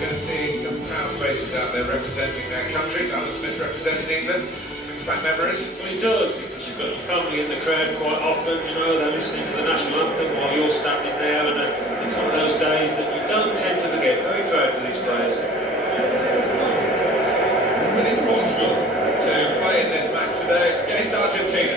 we're going to see some proud faces out there representing their countries. Alan Smith representing England. Brings back memories. Well, he does, because you've got your family in the crowd quite often, you know, they're listening to the national anthem while you're standing there, and it's one of those days that you don't tend to forget. Very proud for these players. But it's Portugal to play in this match today against Argentina.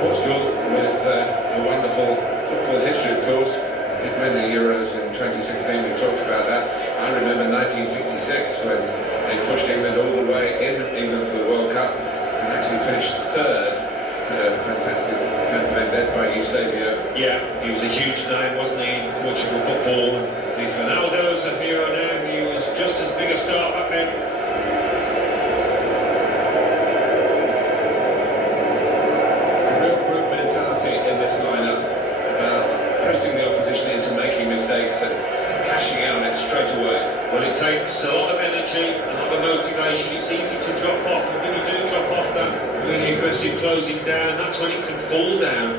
Portugal, with a wonderful football history, of course, did win the Euros in 2016. We talked about that. I remember 1966 when they pushed England all the way in England for the World Cup and actually finished third. A fantastic campaign led by Eusebio. Yeah, he was a huge name, wasn't he, in Portugal football. If Ronaldo's a hero now, he was just as big a star back then. Pressing the opposition into making mistakes and cashing out on it straight away. Well, it takes a lot of energy, a lot of motivation. It's easy to drop off, and when you do drop off that really aggressive closing down, that's when it can fall down.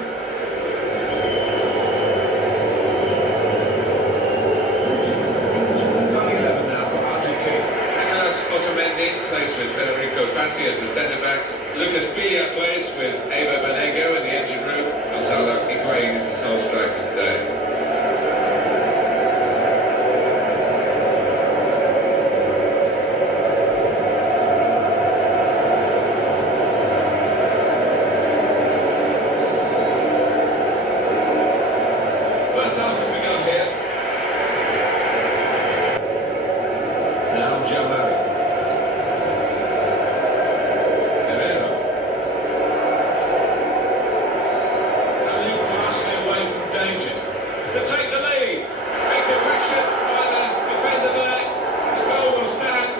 Starting 11 now for Argentina. Nicolas Otamendi plays with Federico Fassi as the centre-backs. Lucas Villa plays with Eva Banego in the engine room. Gonzalo Higuain is the sole striker today. First half has begun here. Now Jamari. To take the lead. Big deflection by the defender there. The goal will stand.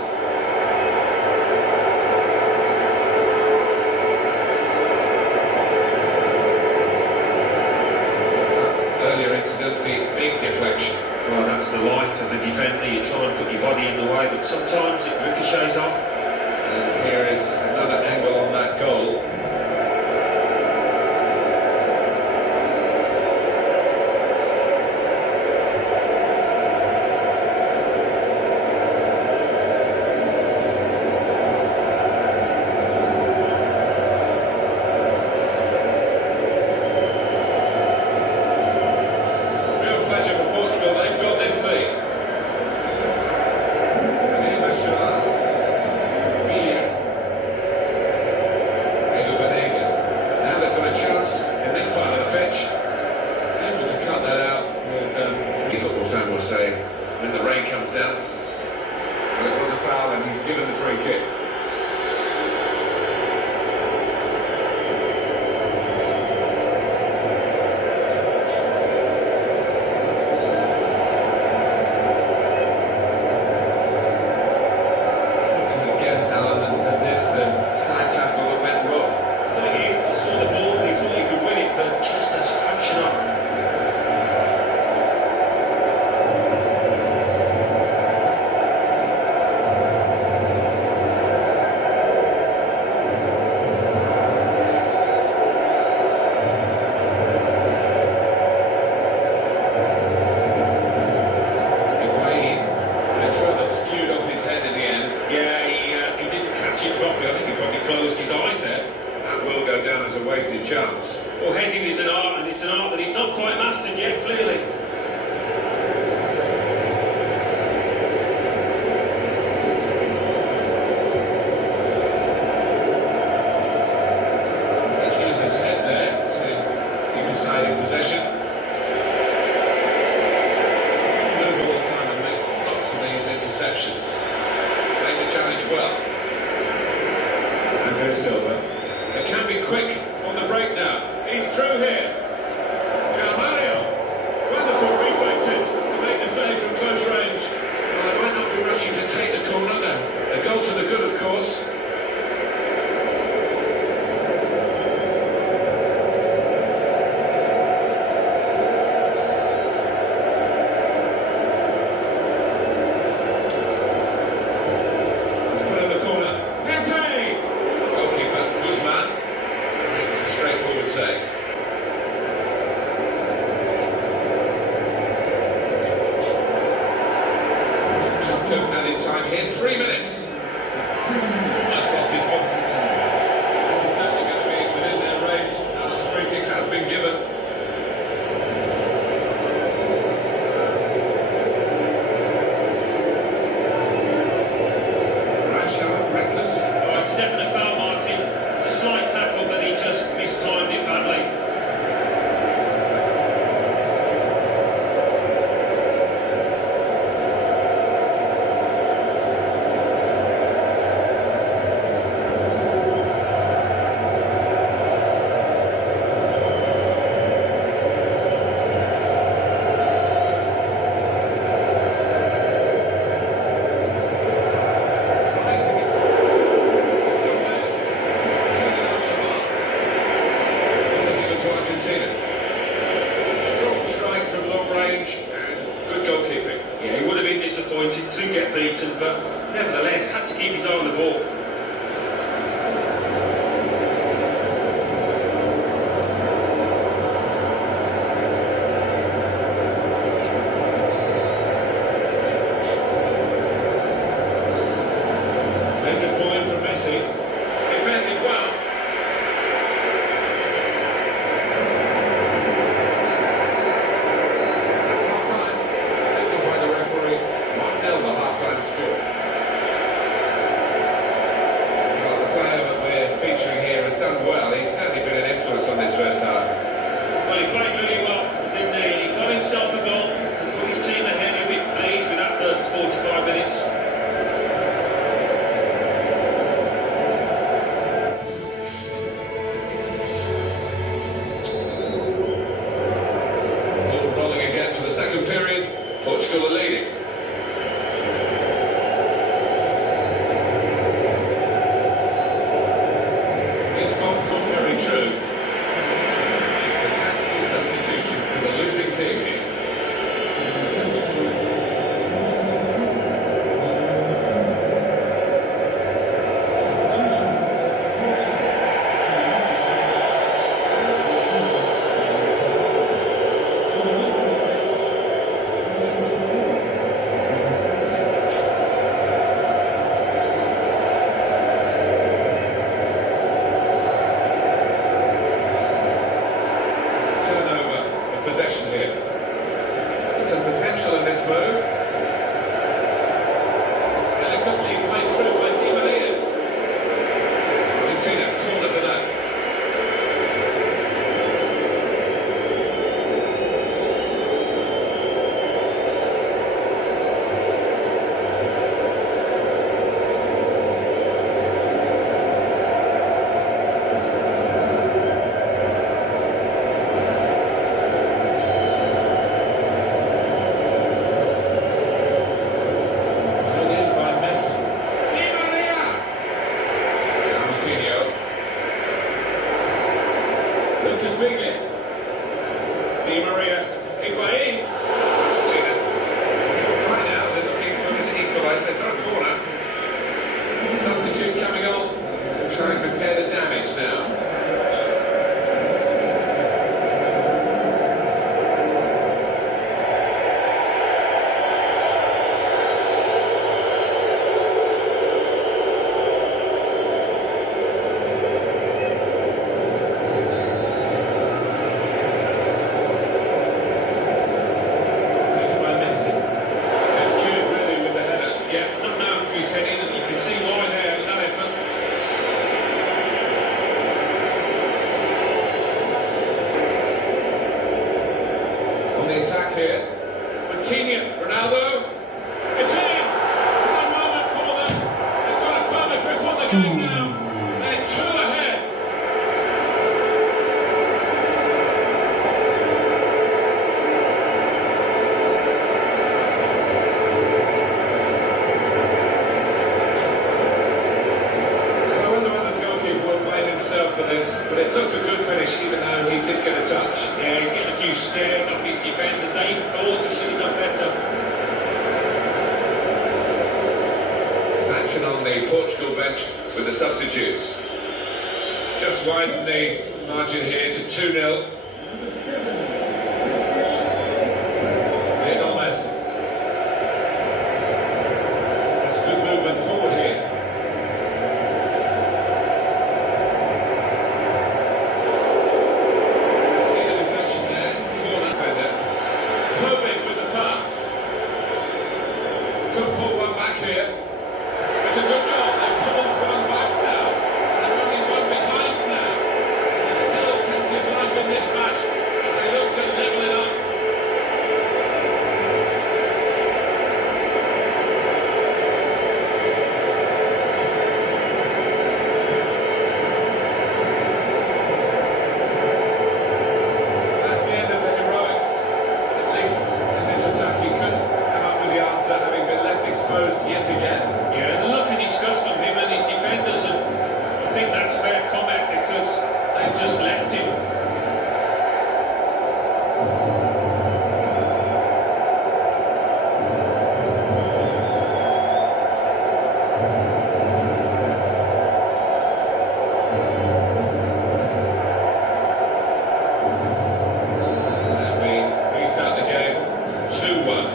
Earlier incident, the big deflection. Well, that's the life of the defender. You try and put your body in the way, but sometimes it ricochets off. And here is another angle on that goal. Say when the rain comes down, well, it was a foul and he's given the free kick. Looking again, Alan, and this the slide tackle that went wrong. The thing is, he saw the ball and he thought he could win it, but just as fraction off. As a wasted chance. Well, heading is an art, and it's an art that he's not quite mastered yet, clearly. Let's use his head there. They can be quick on the break now. He's through here. Mario. Wonderful reflexes to make the save from close range. Well, they might not be rushing to take the corner now. A goal to the good, of course. Added time here, 3 minutes. That's lost his foot. This is certainly going to be within their range. Another free kick has been given. Rash, reckless. Oh, it's a definite foul, Martin. It's a slight tackle, but he just mistimed it badly. Yeah, he would have been disappointed to get beaten, but nevertheless had to keep his eye on the ball. Danger point from Messi. Defended well. Done well. He's certainly been an influence on this first half. Well, he played really well, didn't he? He got himself a goal to put his team ahead. He'll be pleased with that first 45 minutes. Ball rolling again for the second period. Portugal are leading. Very true. It's a tactical substitution for the losing team here. Possession here. There's some potential in this move. Elegantly played through by Di Maria. Argentina, corner for that. Di Maria, Higuain. Argentina. Right now, they're looking for this equaliser. They've got a corner. Substitute coming on to try and repair the damage now. Here, Ronaldo, it's in! One moment for them. They've got a third grip on the game now. They're Two ahead. I wonder whether the goalkeeper will blame himself for this, but it looked a good finish even though he did get a touch. Yeah, he's getting a few stares off his defenders. They thought he should have done better. There's action on the Portugal bench with the substitutes. Just widen the margin here to 2-0. Lionel Messi. That's good movement forward here. See the deflection there. Corner defender. Perfect with the pass. Could pull one back here. It's a good goal. They pulled one back now. They're only one behind now. There's still plenty of life in this match as they look to level it up. That's the end of the heroics. At least in this attack he couldn't come up with the answer, having been left exposed yet again. Yeah, and look at disgust from him and his defenders, and I think that's fair comment because they've just left him. And we restart the game 2-1.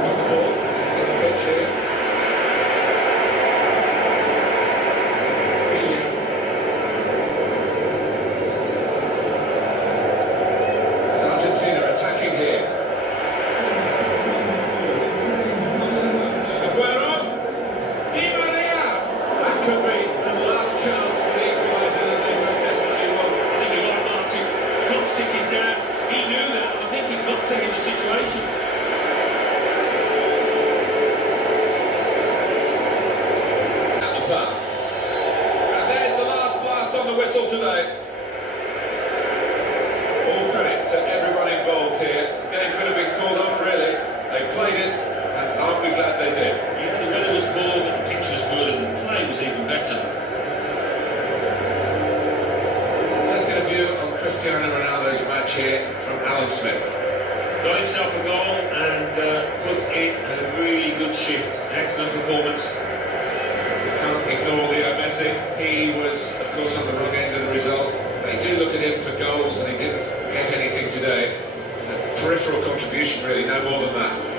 Got the ball, got the pitch here. It's Argentina attacking here. Aguero. Di Maria. That could be the last chance for the equaliser that they so desperately want. I think you're right, Martin. Clock's ticking down. He knew that. I think he got to him the situation. At the pass. And there's the last blast on the whistle today. All credit to everyone involved here. The game could have been called off, really. They played it, and aren't we glad they did? Yeah, the weather was poor, but the pitch was good, and the play was even better. Let's get a view on Cristiano Ronaldo's match here from Alan Smith. Got himself a goal and put in a really good shift. Excellent performance. Can't ignore Leo Messi. He was, of course, on the wrong end of the result. They do look at him for goals, and he didn't get anything today. A peripheral contribution, really, no more than that.